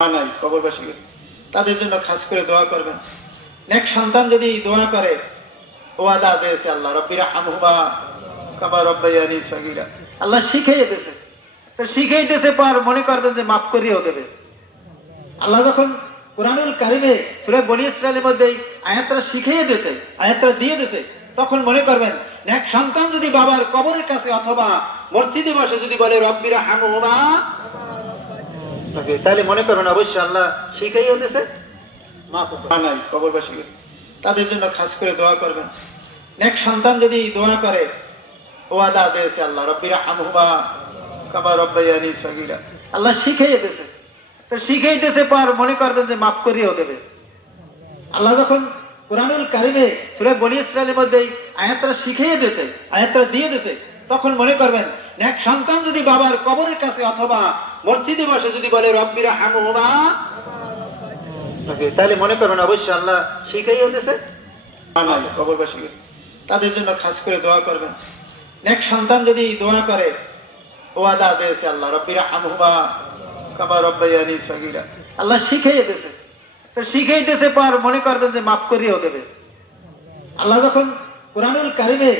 নাই কবরবাসী তাদের জন্য খাস করে দোয়া করবেন। নেক সন্তান যদি দোয়া করে, ওয়াদা দিয়েছে আল্লাহ কামা রব্বাইয়ানি আল্লাহ শিখিয়ে দিয়েছে। পর মনে করবেন যে মাফ করিয়েও দেবে। আল্লাহ যখন কোরআনুল কারিমে সুরে বনি ইসরায়েলের মধ্যে শিখিয়ে দিয়েছে দিয়ে দিয়েছে, তখন মনে করবেন এক সন্তান যদি বাবার কবরের কাছে অথবা মসজিদে বসে যদি বলে রব্বিরা হামহুমা তাহলে মনে করবেন, অবশ্যই আল্লাহ শিখাইয়ে দিয়েছে নাই কবরবাসী তাদের জন্য খাস করে দোয়া করবেন। নেক সন্তান যদি দোয়া করে, ওয়াদা দিয়েছে আল্লাহ রব্বিরা হামহুমা কামা রব্বাইয়ানি সগীরা। আল্লাহ শিখিয়ে দিয়েছে তো শিখিয়ে দিয়েছে পর মনে করবেন যে মাফ করিয়েও দেবে। আল্লাহ যখন কোরআনুল কারিমে সুরে বনি ইসরায়েলের মধ্যে এই আয়াতটা শিখিয়ে দিয়েছে, আয়াতটা দিয়ে দিয়েছে তখন মনে করবেন এক সন্তান যদি বাবার কবরের কাছে অথবা মসজিদে বসে যদি বলে রব্বিরা হামহুমা তাহলে মনে করবেন অবশ্যই আল্লাহ শিখাইয়ে দিয়েছে। নাই কবরবাসী, তাদের জন্য খাস করে দোয়া করবেন। সন্তান যদি দোয়া করে, ওয়াদা দিয়েছে আল্লাহ রব্বিরা রব্বাইয়ানি আল্লাহ পর মনে করবেন যে মাফ করিয়েও দেবে। আল্লাহ যখন কোরআনুল কারিমে